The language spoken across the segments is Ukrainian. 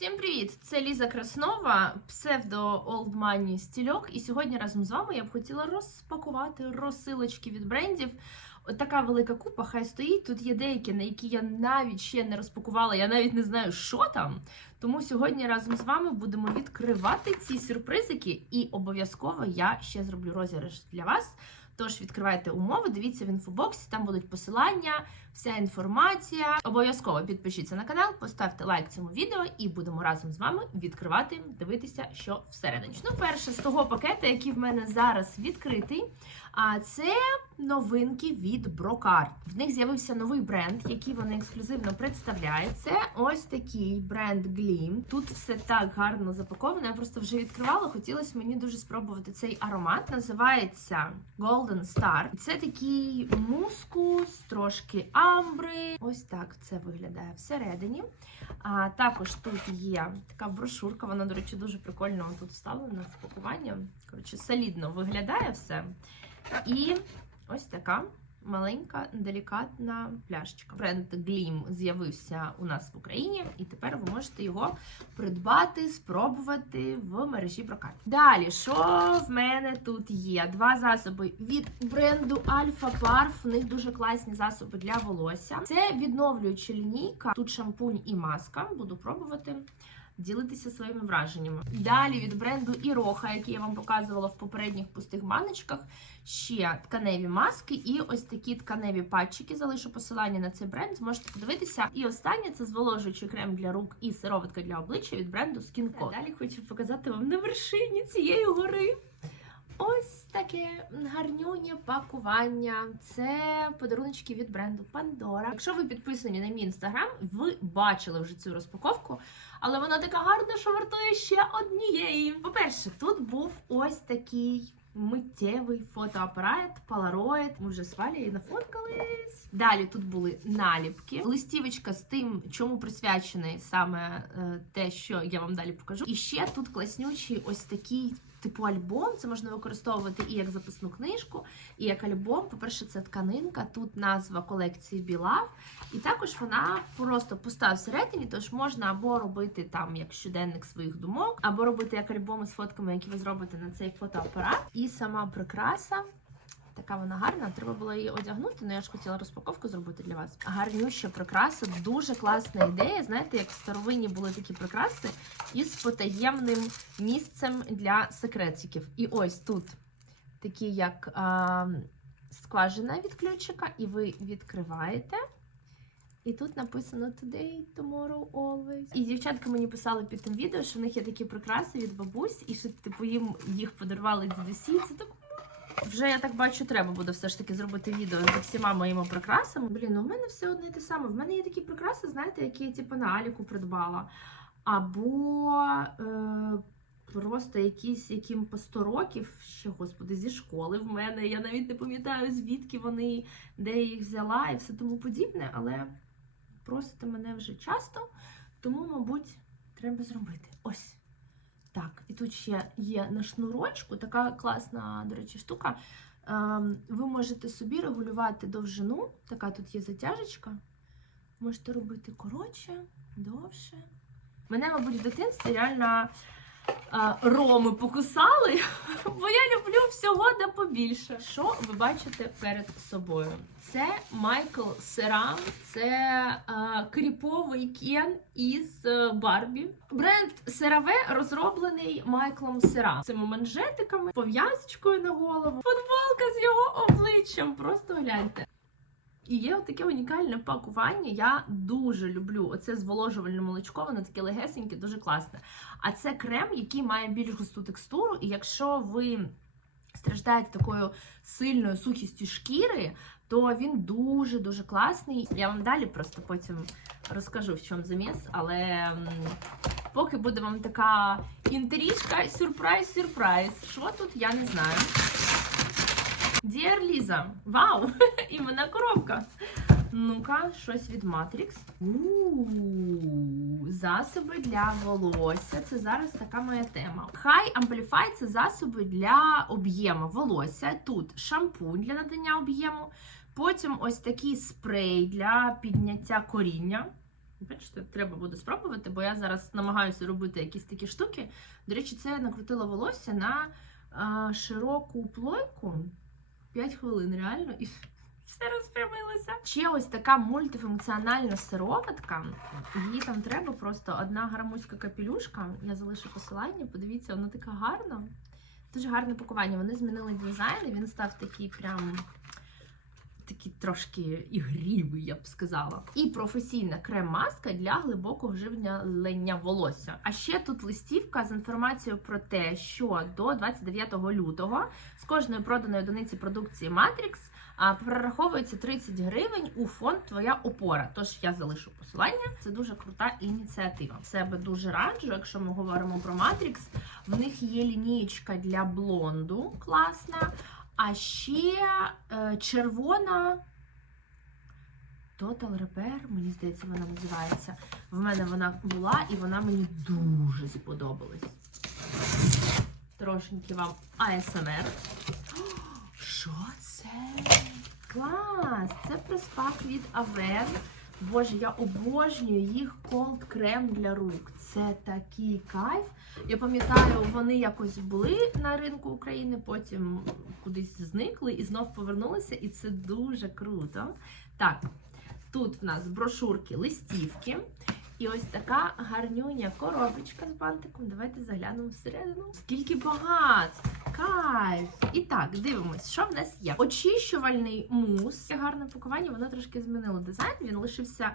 Всім привіт! Це Ліза Краснова, псевдо Old Money стільок. І сьогодні разом з вами я б хотіла розпакувати розсилочки від брендів. От така велика купа, хай стоїть. Тут є деякі, на які я навіть ще не розпакувала, я навіть не знаю, що там. Тому сьогодні разом з вами будемо відкривати ці сюрпризики, і обов'язково я ще зроблю розіграш для вас. Тож відкривайте умови, дивіться в інфобоксі, там будуть посилання, вся інформація. Обов'язково підпишіться на канал, поставте лайк цьому відео і будемо разом з вами відкривати, дивитися, що всередині. Ну, перше з того пакету, який в мене зараз відкритий. А це новинки від Брокар. В них з'явився новий бренд, який вони ексклюзивно представляють. Це ось такий бренд Gleam. Тут все так гарно запаковано. Я просто вже відкривала. Хотілося мені дуже спробувати цей аромат. Називається Golden Star. Це такий мускус, трошки амбри. Ось так це виглядає всередині. А також тут є така брошурка. Вона, до речі, дуже прикольно тут вставлена в пакування. Коротше, солідно виглядає все. І ось така маленька делікатна пляшечка. Бренд Gleam з'явився у нас в Україні, і тепер ви можете його придбати, спробувати в мережі Брокат. Далі, що в мене тут є? Два засоби від бренду Alpha Parf. В них дуже класні засоби для волосся. Це відновлююча лінійка. Тут шампунь і маска. Буду пробувати ділитися своїми враженнями. Далі від бренду Іроха, який я вам показувала в попередніх пустих баночках, ще тканеві маски і ось такі тканеві патчики. Залишу посилання на цей бренд, зможете подивитися. І останнє це зволожуючий крем для рук і сироватка для обличчя від бренду Skinco. Далі хочу показати вам на вершині цієї гори. Ось таке гарнюнє пакування. Це подаруночки від бренду Pandora. Якщо ви підписані на мій інстаграм, ви бачили вже цю розпаковку, але вона така гарна, що вартує ще однієї. По-перше, тут був ось такий миттєвий фотоапарат Polaroid. Ми вже з Валією нафоткались. Далі тут були наліпки, листівочка з тим, чому присвячений саме е, те, що я вам далі покажу. І ще тут класнючий ось такий. Типу альбом, це можна використовувати і як записну книжку, і як альбом. По-перше, це тканинка, тут назва колекції Білав. І також вона просто пуста всередині, тож можна або робити там як щоденник своїх думок, або робити як альбоми з фотками, які ви зробите на цей фотоапарат. І сама прикраса. Така вона гарна, треба було її одягнути, але я ж хотіла розпаковку зробити для вас. Гарнюща прикраса, дуже класна ідея. Знаєте, як в старовинні були такі прикраси із потаємним місцем для секретиків. І ось тут такі, як а, скважина від ключика, і ви відкриваєте. І тут написано Today, Tomorrow, Always. І дівчатка мені писали під тим відео, що в них є такі прикраси від бабусь, і що типу їм їх подарували дідусі. Це так вже я так бачу, треба буде все ж таки зробити відео зі всіма моїми прикрасами. Блін, ну в мене все одне те саме. В мене є такі прикраси, знаєте, які я типу на Аліку придбала. Або е, просто якісь, яким по 100 років, ще, господи, зі школи в мене. Я навіть не пам'ятаю, звідки вони, де я їх взяла і все тому подібне, але просите мене вже часто, тому, мабуть, треба зробити. Ось. Так, і тут ще є на шнурочку така класна, до речі, штука. Ем, Ви можете собі регулювати довжину. Така тут є затяжечка. Можете робити коротше, довше. Мене, мабуть, в дитинстві реально роми покусали, бо я люблю всього да побільше. Що ви бачите перед собою? Це Майкл Серам, це а, кріповий кен із е, Барбі. Бренд Сераве розроблений Майклом Серам. Цими манжетиками, пов'язочкою на голову, футболка з його обличчям. Просто гляньте. І є таке унікальне пакування. Я дуже люблю оце зволожувальне молочко, воно таке легесеньке, дуже класне. А це крем, який має більш густу текстуру. І якщо ви страждаєте такою сильною сухістю шкіри, то він дуже-дуже класний. Я вам далі просто потім розкажу, в чому заміс, але поки буде вам така інтрижка, сюрприз-сюрприз. Що тут, я не знаю. Dear Ліза, вау! Іменна коробка. Ну-ка, щось від Matrix. У засоби для волосся. Це зараз така моя тема. Хай Amplify – це засоби для об'єму волосся. Тут шампунь для надання об'єму. Потім ось такий спрей для підняття коріння. Бачите, треба буде спробувати, бо я зараз намагаюся робити якісь такі штуки. До речі, це я накрутила волосся на широку плойку 5 хвилин, реально, і все розпрямилося. Ще ось така мультифункціональна сироватка. Її там треба просто одна гармуська капелюшка. Я залишу посилання. Подивіться, вона така гарна. Дуже гарне пакування. Вони змінили дизайн, і він став такий прям. Такий трошки ігрівий, я б сказала. І професійна крем-маска для глибокого живлення волосся. А ще тут листівка з інформацією про те, що до 29 лютого з кожної проданої одиниці продукції Matrix а, перераховується 30 гривень у фонд Твоя опора. Тож я залишу посилання. Це дуже крута ініціатива. Себе дуже раджу, якщо ми говоримо про Matrix. В них є лінієчка для блонду класна. А ще е, червона Total Repair, мені здається, вона називається. В мене вона була і вона мені дуже сподобалась. Трошеньки вам АСМР. Що це? Клас! Це приспак від Avon. Боже, я обожнюю їх колд крем для рук. Це такий кайф. Я пам'ятаю, вони якось були на ринку України, потім кудись зникли і знов повернулися, і це дуже круто. Так, тут в нас брошурки, листівки. І ось така гарнюня коробочка з бантиком. Давайте заглянемо всередину. Скільки багатств! Кайф! І так, дивимось, що в нас є. Очищувальний мус. Гарне пакування, воно трошки змінило дизайн. Він лишився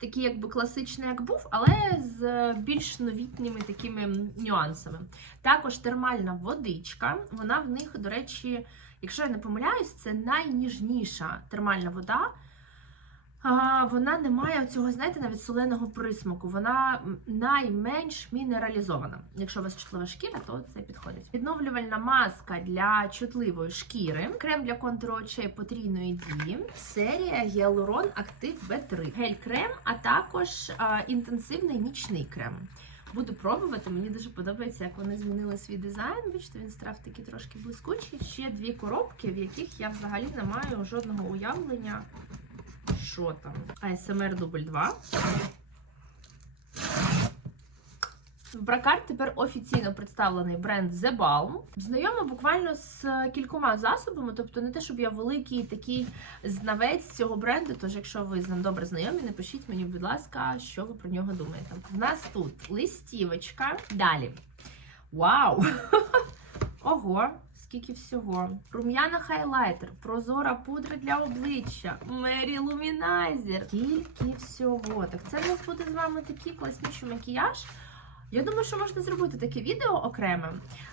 такий, якби класичний, як був, але з більш новітніми такими нюансами. Також термальна водичка. Вона в них, до речі, якщо я не помиляюсь, це найніжніша термальна вода. А, Вона не має цього, знаєте, навіть соленого присмаку. Вона найменш мінералізована. Якщо у вас чутлива шкіра, то це підходить. Відновлювальна маска для чутливої шкіри, крем для контуру очей потрійної дії, серія Гіалурон Актив B3, гель-крем, а також а, інтенсивний нічний крем. Буду пробувати. Мені дуже подобається, як вони змінили свій дизайн. Бачите, він став такий трошки блискучий. Ще дві коробки, в яких я взагалі не маю жодного уявлення. Що там? ASMR дубль 2. В Бракар тепер офіційно представлений бренд The Balm. Знайома буквально з кількома засобами, тобто не те, щоб я великий такий знавець цього бренду. Тож, якщо ви з ним добре знайомі, напишіть мені, будь ласка, що ви про нього думаєте. В нас тут листівочка. Далі. Вау! Ого! Скільки всього. Рум'яна хайлайтер, прозора пудра для обличчя, Мері Лумінайзер. Скільки всього. Так це в нас буде з вами такий класніший макіяж. Я думаю, що можна зробити таке відео окреме,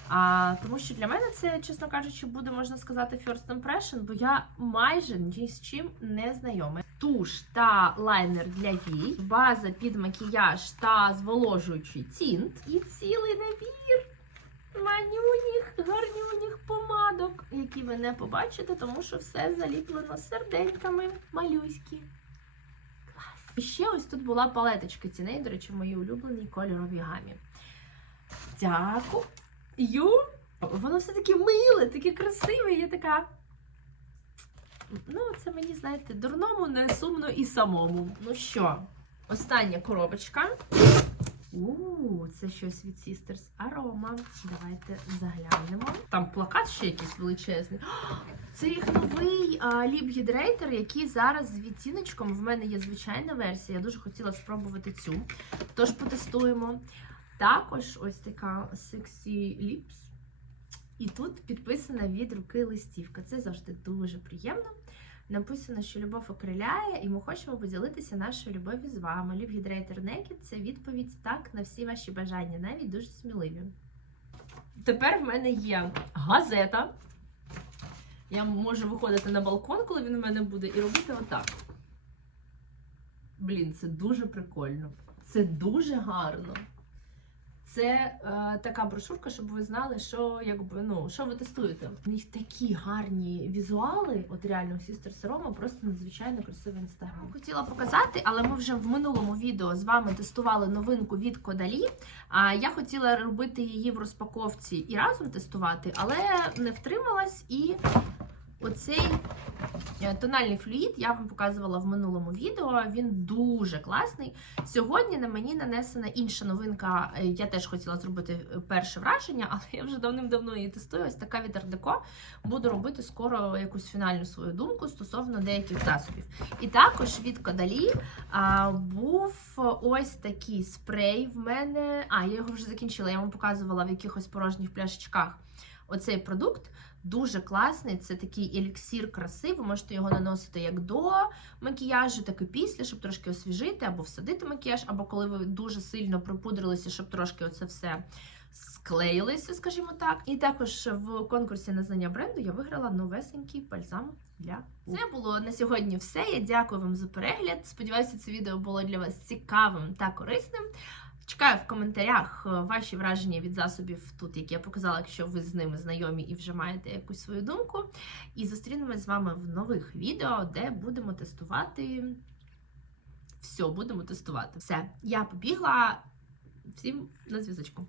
а, тому що для мене це, чесно кажучи, буде, можна сказати, first impression, бо я майже ні з чим не знайома. Туш та лайнер для вій, база під макіяж та зволожуючий тінт і цілий набір манюніх, гарнюніх помадок, які ви не побачите, тому що все заліплено серденьками малюські. Клас. І ще ось тут була палеточка ціней, до речі, в моїй улюбленій кольоровій гамі. Дякую. Воно все таке миле, таке красиве. Я така. Ну, це мені, знаєте, дурному, не сумно і самому. Ну що, остання коробочка. У, це щось від Sisters Aroma. Давайте заглянемо. Там плакат ще якийсь величезний. Це їх новий ліп гідрейтер, який зараз з відтіночком. В мене є звичайна версія. Я дуже хотіла спробувати цю. Тож потестуємо. Також ось така Sexy Lips. І тут підписана від руки листівка. Це завжди дуже приємно. Написано, що любов окриляє, і ми хочемо поділитися нашою любов'ю з вами. Ліп Гідрейтер Naked – це відповідь так на всі ваші бажання, навіть дуже сміливі. Тепер в мене є газета. Я можу виходити на балкон, коли він у мене буде, і робити отак. Блін, це дуже прикольно. Це дуже гарно. Це е, така брошурка, щоб ви знали, що якби ну що ви тестуєте. У них такі гарні візуали. От реально Sisters Aroma просто надзвичайно красивий інстаграм. Хотіла показати, але ми вже в минулому відео з вами тестували новинку від Кодалі. А я хотіла робити її в розпаковці і разом тестувати, але не втрималась і Оцей е, тональний флюїд я вам показувала в минулому відео. Він дуже класний. Сьогодні на мені нанесена інша новинка. Е, Я теж хотіла зробити е, перше враження, але я вже давним-давно її тестую. Ось така від Deco. Буду робити скоро якусь фінальну свою думку стосовно деяких засобів. І також від Кодалі був ось такий спрей в мене. А, я його вже закінчила, я вам показувала в якихось порожніх пляшечках. Оцей продукт дуже класний. Це такий еліксір краси. Ви можете його наносити як до макіяжу, так і після, щоб трошки освіжити або всадити макіяж, або коли ви дуже сильно припудрилися, щоб трошки оце все склеїлися, скажімо так. І також в конкурсі на знання бренду я виграла новесенький бальзам для це було на сьогодні все. Я дякую вам за перегляд. Сподіваюся, це відео було для вас цікавим та корисним. Чекаю в коментарях е, ваші враження від засобів тут, які я показала, якщо ви з ними знайомі і вже маєте якусь свою думку. І зустрінемось з вами в нових відео, де будемо тестувати. Все, будемо тестувати. Все, я побігла. Всім на зв'язочку.